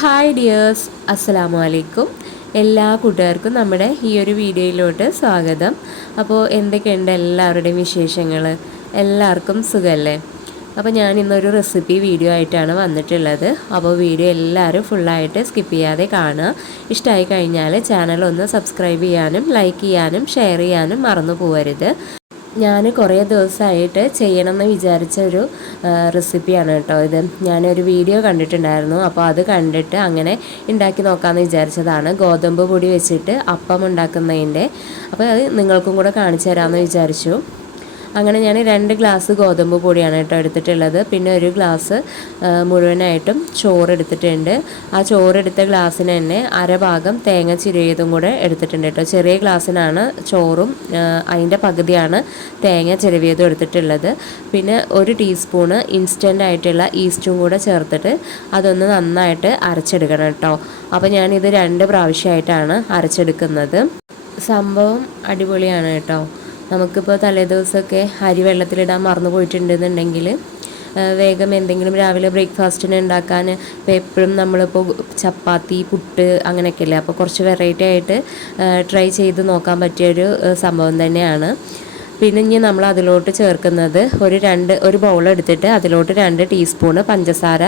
Hi dears, അസ്സലാമു അലൈക്കും. എല്ലാ കൂട്ടുകാർക്കും നമ്മുടെ ഈ ഒരു വീഡിയോയിലോട്ട് സ്വാഗതം. അപ്പോൾ എന്തൊക്കെയുണ്ട് എല്ലാവരുടെയും വിശേഷങ്ങൾ? എല്ലാവർക്കും സുഖമല്ലേ? അപ്പോൾ ഞാൻ ഇന്നൊരു റെസിപ്പി വീഡിയോ ആയിട്ടാണ് വന്നിട്ടുള്ളത്. അപ്പോൾ വീഡിയോ എല്ലാവരും ഫുള്ളായിട്ട് സ്കിപ്പ് ചെയ്യാതെ കാണുക. ഇഷ്ടമായി കഴിഞ്ഞാൽ ചാനൽ ഒന്ന് സബ്സ്ക്രൈബ് ചെയ്യാനും ലൈക്ക് ചെയ്യാനും ഷെയർ ചെയ്യാനും മറന്നു പോകരുത്. ഞാൻ കുറേ ദിവസമായിട്ട് ചെയ്യണമെന്ന് വിചാരിച്ച ഒരു റെസിപ്പിയാണ് കേട്ടോ ഇത്. ഞാനൊരു വീഡിയോ കണ്ടിട്ടുണ്ടായിരുന്നു, അപ്പോൾ അത് കണ്ടിട്ട് അങ്ങനെ ഉണ്ടാക്കി നോക്കാമെന്ന് വിചാരിച്ചതാണ്. ഗോതമ്പ് പൊടി വെച്ചിട്ട് അപ്പം ഉണ്ടാക്കുന്നതിൻ്റെ. അപ്പോൾ അത് നിങ്ങൾക്കും കൂടെ കാണിച്ചു തരാമെന്ന് വിചാരിച്ചു. അങ്ങനെ ഞാൻ 2 ഗ്ലാസ് ഗോതമ്പ് പൊടിയാണ് കേട്ടോ എടുത്തിട്ടുള്ളത്. പിന്നെ ഒരു ഗ്ലാസ് മുഴുവനായിട്ടും ചോറ് എടുത്തിട്ടുണ്ട്. ആ ചോറെടുത്ത ഗ്ലാസ്സിന് തന്നെ അരഭാഗം തേങ്ങ ചിരവിയതും കൂടെ എടുത്തിട്ടുണ്ട് കേട്ടോ. ചെറിയ ഗ്ലാസ്സിനാണ് ചോറും അതിൻ്റെ പകുതിയാണ് തേങ്ങ ചിരവിയതും എടുത്തിട്ടുള്ളത്. പിന്നെ 1 ടീസ്പൂണ് ഇൻസ്റ്റൻ്റ് ആയിട്ടുള്ള ഈസ്റ്റും കൂടെ ചേർത്തിട്ട് അതൊന്ന് നന്നായിട്ട് അരച്ചെടുക്കണം കേട്ടോ. അപ്പോൾ ഞാനിത് 2 പ്രാവശ്യമായിട്ടാണ് അരച്ചെടുക്കുന്നത്. സംഭവം അടിപൊളിയാണ് കേട്ടോ. നമുക്കിപ്പോൾ തലേദിവസമൊക്കെ അരി വെള്ളത്തിലിടാൻ മറന്നു പോയിട്ടുണ്ടെന്നുണ്ടെങ്കിൽ വേഗം എന്തെങ്കിലും രാവിലെ ബ്രേക്ക്ഫാസ്റ്റിന് ഉണ്ടാക്കാൻ ഇപ്പോൾ എപ്പോഴും നമ്മളിപ്പോൾ ചപ്പാത്തി, പുട്ട് അങ്ങനെയൊക്കെയല്ലേ, അപ്പോൾ കുറച്ച് വെറൈറ്റി ആയിട്ട് ട്രൈ ചെയ്ത് നോക്കാൻ പറ്റിയൊരു സംഭവം തന്നെയാണ്. പിന്നെ ഇനി നമ്മൾ അതിലോട്ട് ചേർക്കുന്നത് ഒരു ബൗൾ എടുത്തിട്ട് അതിലോട്ട് 2 ടീസ്പൂണ് പഞ്ചസാര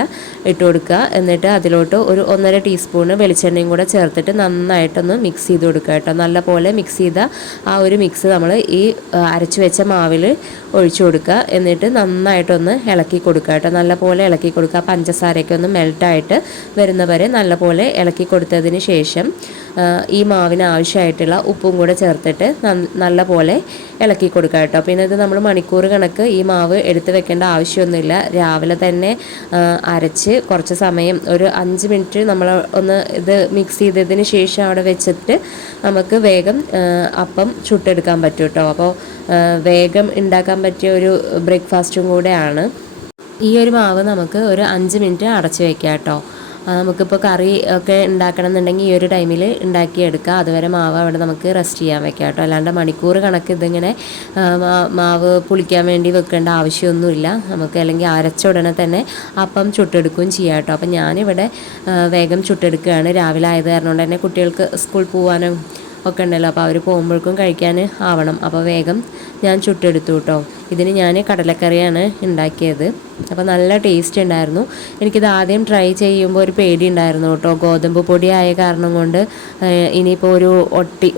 ഇട്ട് കൊടുക്കുക. എന്നിട്ട് അതിലോട്ട് ഒരു 1.5 ടീസ്പൂണ് വെളിച്ചെണ്ണയും കൂടെ ചേർത്തിട്ട് നന്നായിട്ടൊന്ന് മിക്സ് ചെയ്ത് കൊടുക്കുക കേട്ടോ. നല്ലപോലെ മിക്സ് ചെയ്ത ആ ഒരു മിക്സ് നമ്മൾ ഈ അരച്ച് വെച്ച മാവിൽ ഒഴിച്ചു കൊടുക്കുക. എന്നിട്ട് നന്നായിട്ടൊന്ന് ഇളക്കി കൊടുക്കുക കേട്ടോ. നല്ലപോലെ ഇളക്കി കൊടുക്കുക. പഞ്ചസാരയൊക്കെ ഒന്ന് മെൽട്ടായിട്ട് വരുന്നവരെ നല്ലപോലെ ഇളക്കി കൊടുത്തതിന് ശേഷം ഈ മാവിന് ആവശ്യമായിട്ടുള്ള ഉപ്പും കൂടെ ചേർത്തിട്ട് നല്ലപോലെ ഇളക്കി കൊടുക്കുക കേട്ടോ. പിന്നെ ഇത് നമ്മൾ മണിക്കൂർ കണക്ക് ഈ മാവ് എടുത്ത് വെക്കേണ്ട ആവശ്യമൊന്നുമില്ല. രാവിലെ തന്നെ അരച്ച് കുറച്ച് സമയം ഒരു 5 മിനിറ്റ് നമ്മൾ ഒന്ന് ഇത് മിക്സ് ചെയ്തതിന് ശേഷം അവിടെ വെച്ചിട്ട് നമുക്ക് വേഗം അപ്പം ചുട്ടെടുക്കാൻ പറ്റും കേട്ടോ. അപ്പോൾ വേഗം ഉണ്ടാക്കാൻ പറ്റിയ ഒരു ബ്രേക്ക്ഫാസ്റ്റും കൂടെയാണ്. ഈ ഒരു മാവ് നമുക്ക് ഒരു 5 മിനിറ്റ് അടച്ച് വെക്കാം കേട്ടോ. നമുക്കിപ്പോൾ കറി ഒക്കെ ഉണ്ടാക്കണം എന്നുണ്ടെങ്കിൽ ഈ ഒരു ടൈമിൽ ഉണ്ടാക്കിയെടുക്കുക. അതുവരെ മാവ് അവിടെ നമുക്ക് റെസ്റ്റ് ചെയ്യാൻ വെക്കാം കേട്ടോ. അല്ലാണ്ട് മണിക്കൂർ കണക്ക് ഇതിങ്ങനെ മാവ് പുളിക്കാൻ വേണ്ടി വെക്കേണ്ട ആവശ്യമൊന്നുമില്ല നമുക്ക്. അല്ലെങ്കിൽ അരച്ച ഉടനെ തന്നെ അപ്പം ചുട്ടെടുക്കുകയും ചെയ്യാം കേട്ടോ. അപ്പം ഞാനിവിടെ വേഗം ചുട്ടെടുക്കുകയാണ്. രാവിലെ ആയത് കാരണം കൊണ്ട് തന്നെ കുട്ടികൾക്ക് സ്കൂൾ പോകാനും ഒക്കെ ഉണ്ടല്ലോ, അപ്പോൾ അവർ പോകുമ്പോഴേക്കും കഴിക്കാൻ ആവണം. അപ്പോൾ വേഗം ഞാൻ ചുട്ടെടുത്തു കേട്ടോ. ഇതിന് ഞാൻ കടലക്കറിയാണ് ഉണ്ടാക്കിയത്. അപ്പോൾ നല്ല ടേസ്റ്റ് ഉണ്ടായിരുന്നു. എനിക്കിത് ആദ്യം ട്രൈ ചെയ്യുമ്പോൾ ഒരു പേടി ഉണ്ടായിരുന്നു കേട്ടോ. ഗോതമ്പ് പൊടിയായ കാരണം കൊണ്ട് ഇനിയിപ്പോൾ ഒരു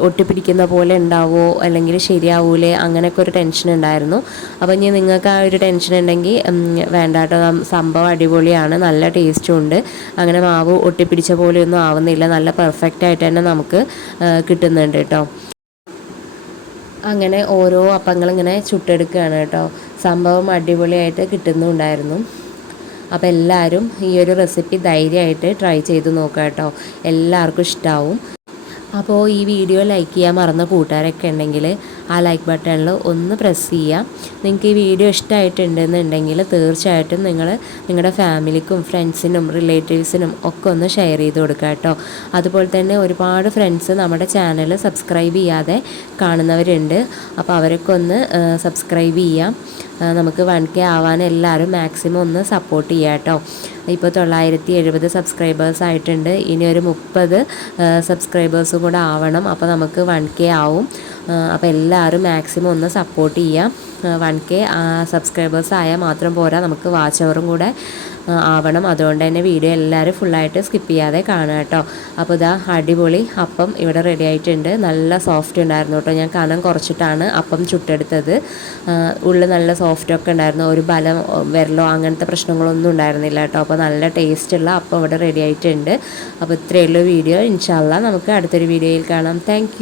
ഒട്ടിപ്പിടിക്കുന്ന പോലെ ഉണ്ടാവുമോ, അല്ലെങ്കിൽ ശരിയാവൂലേ, അങ്ങനെയൊക്കെ ഒരു ടെൻഷൻ ഉണ്ടായിരുന്നു. അപ്പോൾ ഇനി നിങ്ങൾക്ക് ആ ഒരു ടെൻഷൻ ഉണ്ടെങ്കിൽ വേണ്ട കേട്ടോ. സംഭവം അടിപൊളിയാണ്, നല്ല ടേസ്റ്റും ഉണ്ട്. അങ്ങനെ മാവ് ഒട്ടിപ്പിടിച്ച പോലെയൊന്നും ആവുന്നില്ല. നല്ല പെർഫെക്റ്റ് ആയിട്ട് തന്നെ നമുക്ക് കിട്ടുന്നുണ്ട് കേട്ടോ. അങ്ങനെ ഓരോ അപ്പങ്ങളിങ്ങനെ ചുട്ടെടുക്കുകയാണ് കേട്ടോ. സംഭവം അടിപൊളിയായിട്ട് കിട്ടുന്നുണ്ടായിരുന്നു. അപ്പോൾ എല്ലാവരും ഈ ഒരു റെസിപ്പി ധൈര്യമായിട്ട് ട്രൈ ചെയ്ത് നോക്കുക കേട്ടോ. എല്ലാവർക്കും ഇഷ്ടമാവും. അപ്പോൾ ഈ വീഡിയോ ലൈക്ക് ചെയ്യാൻ മറന്ന കൂട്ടുകാരൊക്കെ ഉണ്ടെങ്കിൽ ആ ലൈക്ക് ബട്ടണിൽ ഒന്ന് പ്രസ് ചെയ്യാം. നിങ്ങൾക്ക് ഈ വീഡിയോ ഇഷ്ടമായിട്ടുണ്ടെന്നുണ്ടെങ്കിൽ തീർച്ചയായിട്ടും നിങ്ങൾ നിങ്ങളുടെ ഫാമിലിക്കും ഫ്രണ്ട്സിനും റിലേറ്റീവ്സിനും ഒക്കെ ഒന്ന് ഷെയർ ചെയ്ത് കൊടുക്കുക കേട്ടോ. അതുപോലെ തന്നെ ഒരുപാട് ഫ്രണ്ട്സ് നമ്മുടെ ചാനൽ സബ്സ്ക്രൈബ് ചെയ്യാതെ കാണുന്നവരുണ്ട്. അപ്പോൾ അവരൊക്കെ ഒന്ന് സബ്സ്ക്രൈബ് ചെയ്യാം. നമുക്ക് 1K ആവാൻ എല്ലാവരും മാക്സിമം ഒന്ന് സപ്പോർട്ട് ചെയ്യാം കേട്ടോ. ഇപ്പോൾ 970 സബ്സ്ക്രൈബേഴ്സ് ആയിട്ടുണ്ട്. ഇനി ഒരു 30 സബ്സ്ക്രൈബേഴ്സും കൂടെ ആവണം. അപ്പോൾ നമുക്ക് 1K ആവും. അപ്പോൾ എല്ലാവരും മാക്സിമം ഒന്ന് സപ്പോർട്ട് ചെയ്യാം. 1K സബ്സ്ക്രൈബേഴ്സ് ആയാൽ മാത്രം പോരാ, നമുക്ക് വാച്ച് അവറും കൂടെ ആവണം. അതുകൊണ്ട് തന്നെ വീഡിയോ എല്ലാവരും ഫുള്ളായിട്ട് സ്കിപ്പ് ചെയ്യാതെ കാണുക കേട്ടോ. അപ്പോൾ ഇതാ അടിപൊളി അപ്പം ഇവിടെ റെഡി ആയിട്ടുണ്ട്. നല്ല സോഫ്റ്റ് ഉണ്ടായിരുന്നു കേട്ടോ. ഞാൻ കനം കുറച്ചിട്ടാണ് അപ്പം ചുട്ടെടുത്തത്. ഉള്ളിൽ നല്ല സോഫ്റ്റൊക്കെ ഉണ്ടായിരുന്നു. ഒരു ബലം വരലോ അങ്ങനത്തെ പ്രശ്നങ്ങളൊന്നും ഉണ്ടായിരുന്നില്ല കേട്ടോ. അപ്പോൾ നല്ല ടേസ്റ്റുള്ള അപ്പം ഇവിടെ റെഡി ആയിട്ടുണ്ട്. അപ്പോൾ ഇത്രയേ ഉള്ളൂ വീഡിയോ. ഇൻഷാ അല്ലാഹ് നമുക്ക് അടുത്തൊരു വീഡിയോയിൽ കാണാം. താങ്ക്